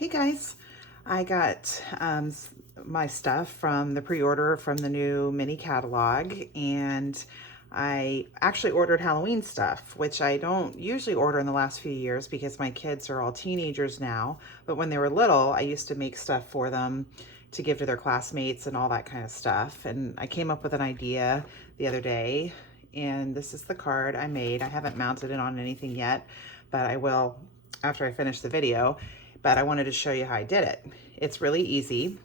Hey guys, I got my stuff from the pre-order from the new mini catalog, and I actually ordered Halloween stuff, which I don't usually order in the last few years because my kids are all teenagers now. But when they were little, I used to make stuff for them to give to their classmates and all that kind of stuff. And I came up with an idea the other day, and this is the card I made. I haven't mounted it on anything yet, but I will after I finish the video. But I wanted to show you how I did it. It's really easy.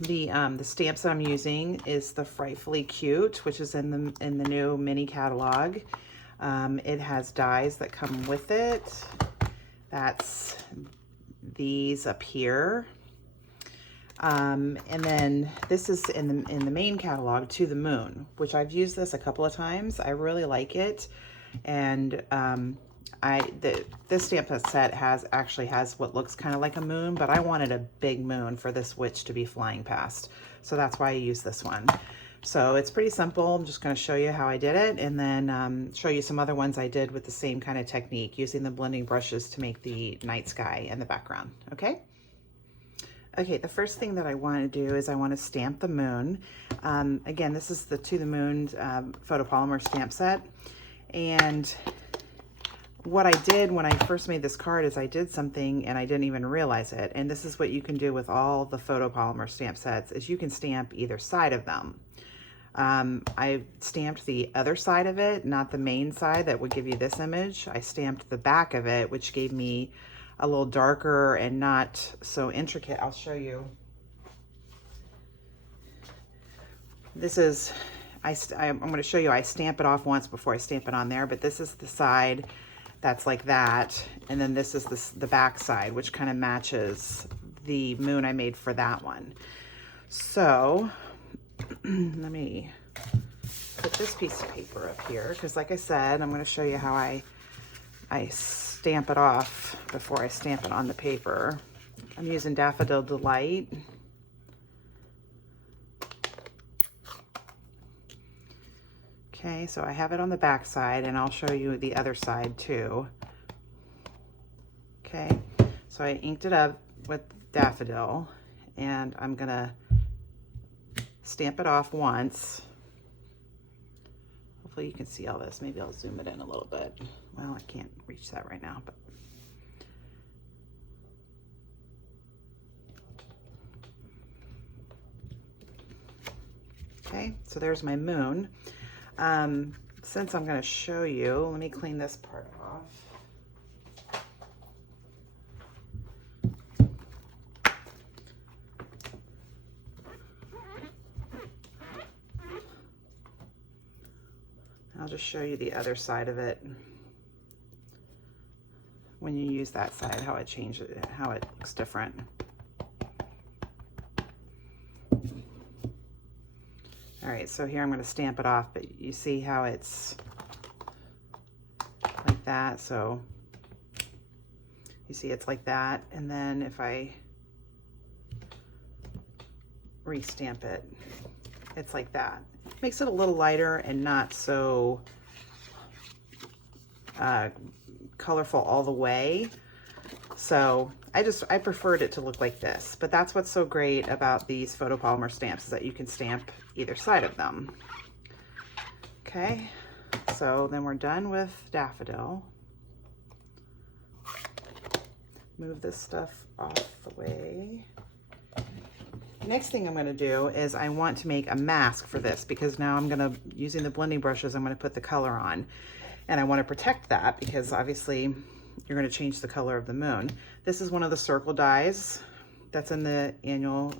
The stamps that I'm using is the Frightfully Cute, which is in the new mini catalog. It has dies that come with it. That's these up here. And then this is in the main catalog, To the Moon, which I've used this a couple of times. I really like it. And this stamp set actually has what looks kind of like a moon, but I wanted a big moon for this witch to be flying past. So that's why I use this one. So it's pretty simple. I'm just going to show you how I did it, and then show you some other ones I did with the same kind of technique, using the blending brushes to make the night sky in the background. Okay? Okay, the first thing that I want to do is I want to stamp the moon. Again, this is the To the Moon photopolymer stamp set. And what I did when I first made this card is I did something and I didn't even realize it. And this is what you can do with all the photopolymer stamp sets, is you can stamp either side of them. I stamped the other side of it, not the main side that would give you this image. I stamped the back of it, which gave me a little darker and not so intricate. I'll show you. This is, I'm going to show you, I stamp it off once before I stamp it on there, but this is the side that's like that, and then this is the back side, which kind of matches the moon I made for that one. So let me put this piece of paper up here, because like I said, I'm going to show you how I stamp it off before I stamp it on the paper. I'm using Daffodil Delight. Okay, so I have it on the back side, and I'll show you the other side too. Okay, so I inked it up with Daffodil, and I'm gonna stamp it off once. Hopefully you can see all this. Maybe I'll zoom it in a little bit. Well, I can't reach that right now, but okay, so there's my moon. Since I'm going to show you, let me clean this part off. I'll just show you the other side of it. When you use that side, how it changes it, how it looks different. All right, so here I'm going to stamp it off, but you see how it's like that. So you see it's like that. And then if I restamp it, it's like that. Makes it a little lighter and not so colorful all the way. So I preferred it to look like this, but that's what's so great about these photopolymer stamps, is that you can stamp either side of them. Okay, so then we're done with Daffodil. Move this stuff off the way. Next thing I'm going to do is I want to make a mask for this, because now I'm going to, using the blending brushes, I'm going to put the color on. And I want to protect that because obviously you're going to change the color of the moon. This is one of the circle dies that's in the annual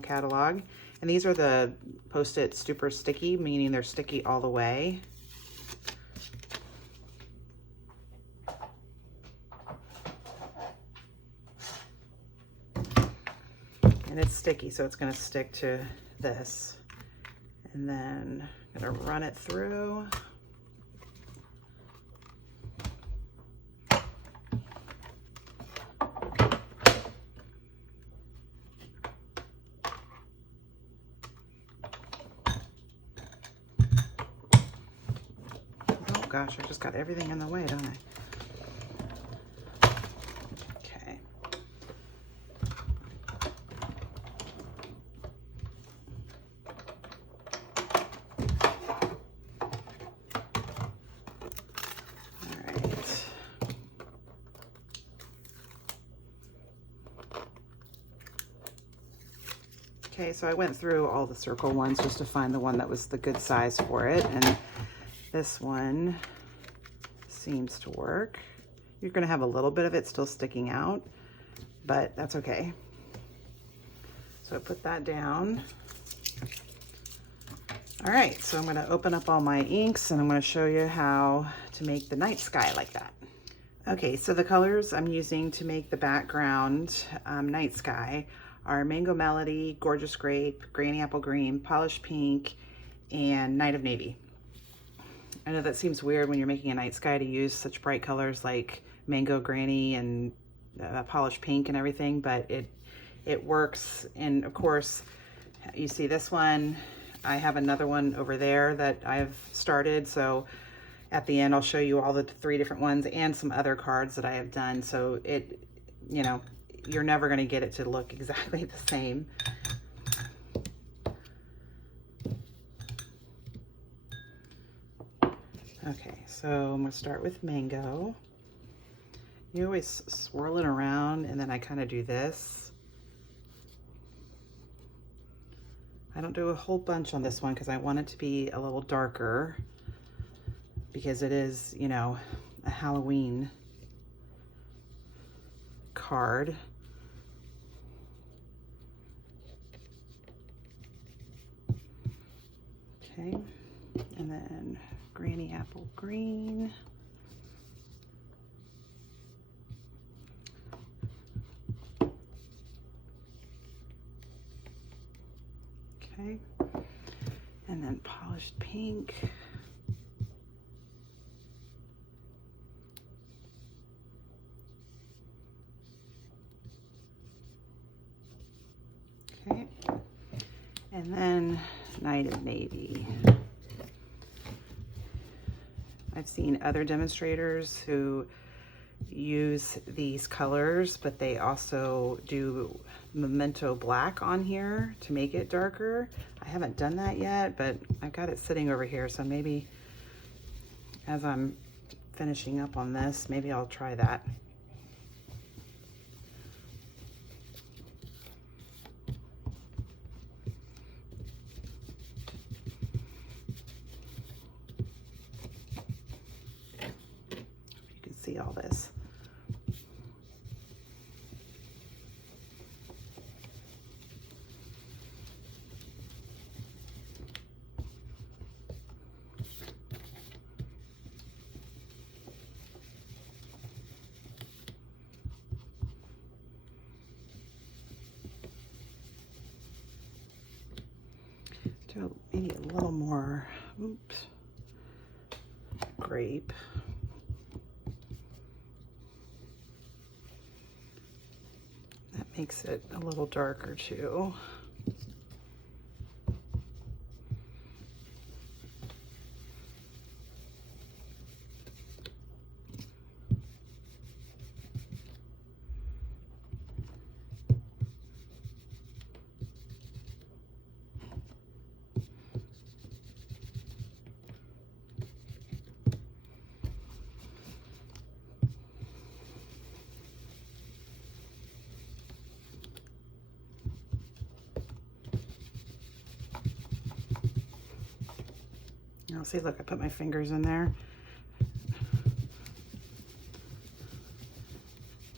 catalog. And these are the Post-it Super Sticky, meaning they're sticky all the way. And it's sticky, so it's going to stick to this. And then I'm going to run it through. Oh gosh, I just got everything in the way, don't I? Okay. Okay, so I went through all the circle ones just to find the one that was the good size for it, and this one seems to work. You're going to have a little bit of it still sticking out, but that's okay. So I put that down. All right, so I'm going to open up all my inks and I'm going to show you how to make the night sky like that. Okay, so the colors I'm using to make the background night sky are Mango Melody, Gorgeous Grape, Granny Apple Green, Polished Pink, and Night of Navy. I know that seems weird when you're making a night sky to use such bright colors like Mango, Granny, and Polished Pink and everything, but it works. And of course, you see this one. I have another one over there that I've started, so at the end I'll show you all the 3 different ones and some other cards that I have done. So it, you know, you're never going to get it to look exactly the same. Okay, so I'm going to start with Mango. You always swirl it around and then I kind of do this. I don't do a whole bunch on this one because I want it to be a little darker because it is, you know, a Halloween card. Okay, and then Granny Apple Green. Okay, and then Polished Pink. Okay, and then Night of Navy. I've seen other demonstrators who use these colors, but they also do Memento Black on here to make it darker. I haven't done that yet, but I've got it sitting over here, so maybe as I'm finishing up on this, maybe I'll try that. You can see all this. Do maybe a little more, oops, grape. That makes it a little darker too. Now see, look, I put my fingers in there.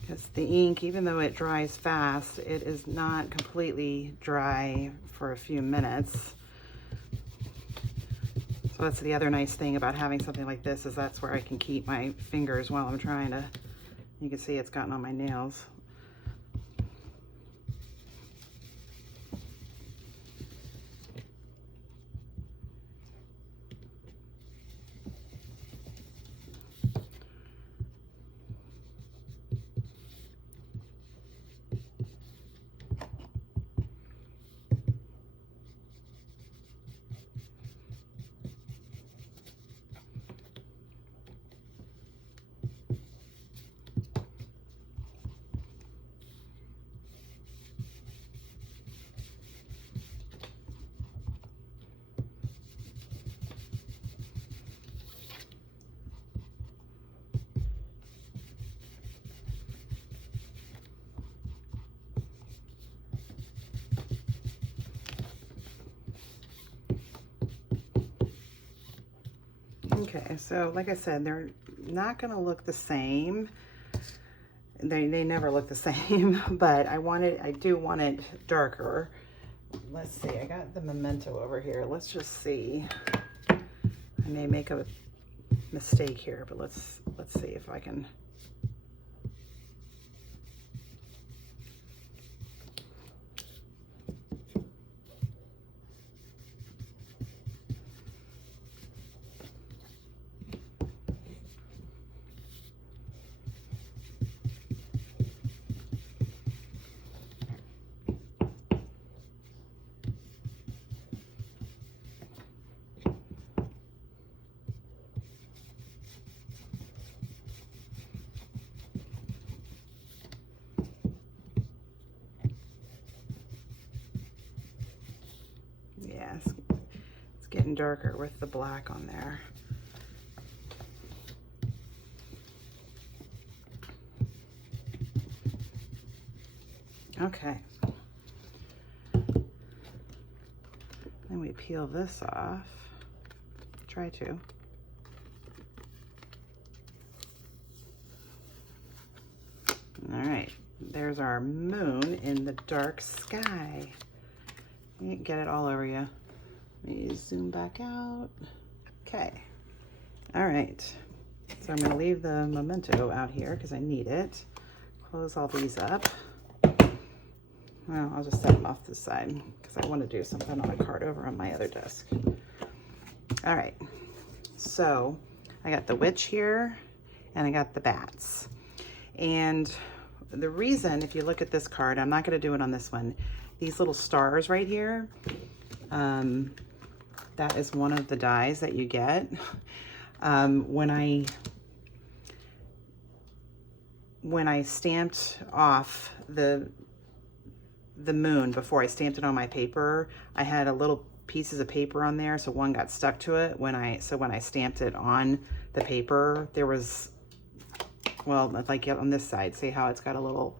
Because the ink, even though it dries fast, it is not completely dry for a few minutes. So that's the other nice thing about having something like this, is that's where I can keep my fingers while I'm trying to, you can see it's gotten on my nails. Okay, so like I said, they're not gonna look the same. They never look the same, but I do want it darker. Let's see, I got the Memento over here. Let's just see. I may make a mistake here, but let's see if I can. Yeah, it's getting darker with the black on there. Okay. Then we peel this off. Try to. All right, there's our moon in the dark sky. You can get it all over you. Let me zoom back out. Okay. All right. So I'm gonna leave the Memento out here because I need it. Close all these up. Well, I'll just set them off to the side because I want to do something on a card over on my other desk. All right. So I got the witch here and I got the bats. And the reason, if you look at this card, I'm not going to do it on this one. These little stars right here, that is one of the dies that you get. When I stamped off the moon before I stamped it on my paper, I had a little pieces of paper on there, so one got stuck to it. When I stamped it on the paper, there was, well, like on this side, see how it's got a little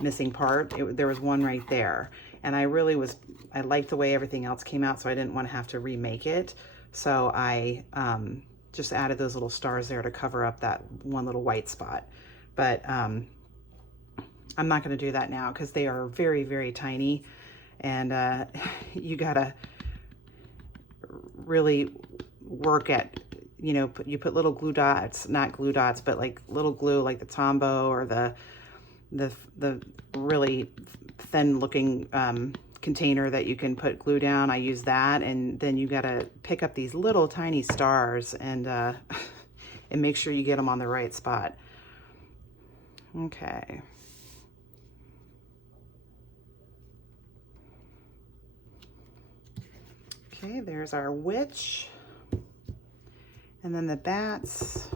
missing part? There was one right there. And I liked the way everything else came out, so I didn't want to have to remake it. So I just added those little stars there to cover up that one little white spot. But I'm not going to do that now because they are very, very tiny. And you got to really work at, you put little glue dots, not glue dots, but like little glue like the Tombow or the really thin looking container that you can put glue down. I use that, and then you got to pick up these little tiny stars and and make sure you get them on the right spot. Okay. Okay, there's our witch. And then the bats.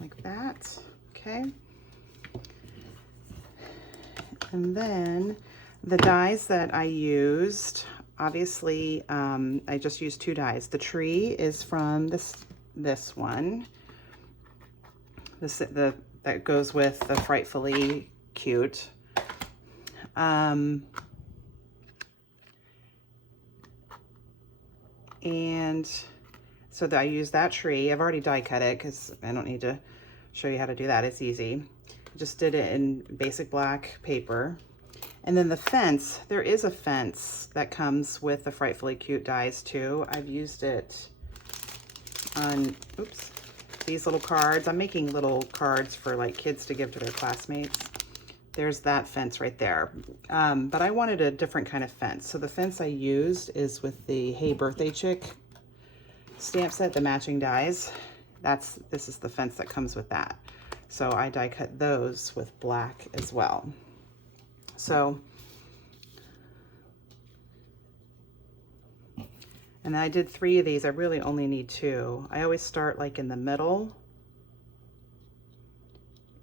Like that, okay. And then the dies that I used, obviously, I just used 2 dies. The tree is from this one. That goes with the Frightfully Cute. And so I used that tree. I've already die cut it because I don't need to show you how to do that. It's easy. I just did it in basic black paper. And then the fence, there is a fence that comes with the Frightfully Cute dies too. I've used it on, oops, these little cards. I'm making little cards for like kids to give to their classmates. There's that fence right there. But I wanted a different kind of fence. So the fence I used is with the Hey Birthday Chick stamp set, the matching dies. This is the fence that comes with that. So I die cut those with black as well. So, and I did 3 of these. I really only need 2. I always start like in the middle,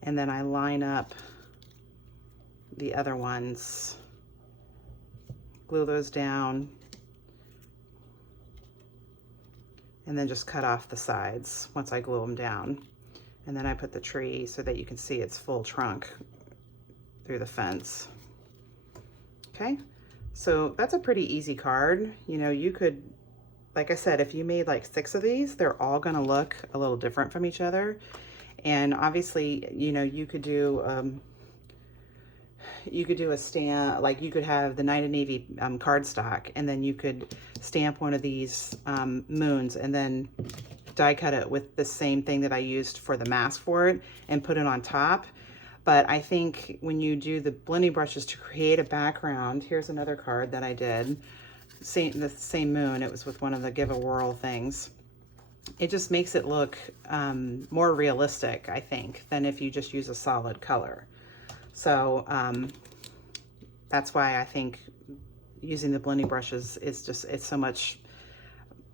and then I line up the other ones, glue those down, and then just cut off the sides once I glue them down. And then I put the tree so that you can see its full trunk through the fence. Okay, so that's a pretty easy card. You know, you could, like I said, if you made like 6 of these, they're all gonna look a little different from each other. And obviously, you know, you could do a stamp, like you could have the Night of Navy cardstock, and then you could stamp one of these moons and then die cut it with the same thing that I used for the mask for it and put it on top. But I think when you do the blending brushes to create a background, here's another card that I did, the same moon, it was with one of the Give a Whirl things. It just makes it look more realistic, I think, than if you just use a solid color. So that's why I think using the blending brushes is just, it's so much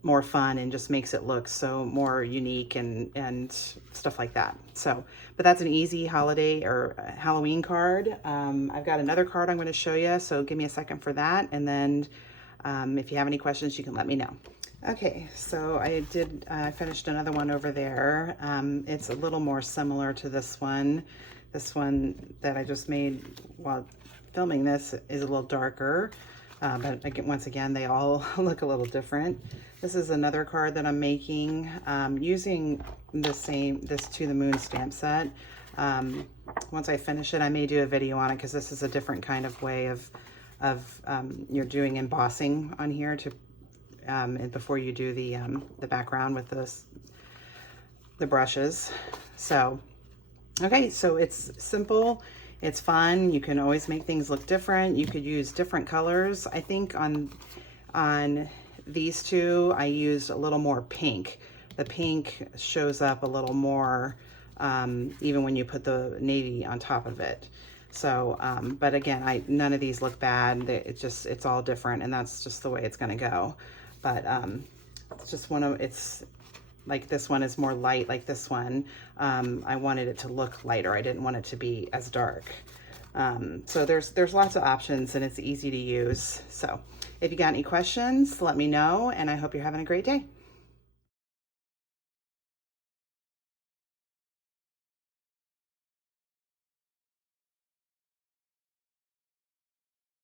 more fun and just makes it look so more unique and stuff like that. So, but that's an easy holiday or Halloween card. I've got another card I'm going to show you, so give me a second for that. And then if you have any questions, you can let me know. Okay, so I finished another one over there. It's a little more similar to this one. This one that I just made while filming this is a little darker. But again, once again, they all look a little different. This is another card that I'm making using this To the Moon stamp set. Once I finish it, I may do a video on it because this is a different kind of way of you're doing embossing on here to and before you do the background with the brushes. So, okay, so it's simple. It's fun. You can always make things look different. You could use different colors. I think on these two, I used a little more pink. The pink shows up a little more even when you put the navy on top of it. So, but again, none of these look bad. It's all different, and that's just the way it's gonna go. But it's just it's like this one is more light like this one. I wanted it to look lighter. I didn't want it to be as dark. So there's lots of options, and it's easy to use. So if you got any questions, let me know, and I hope you're having a great day.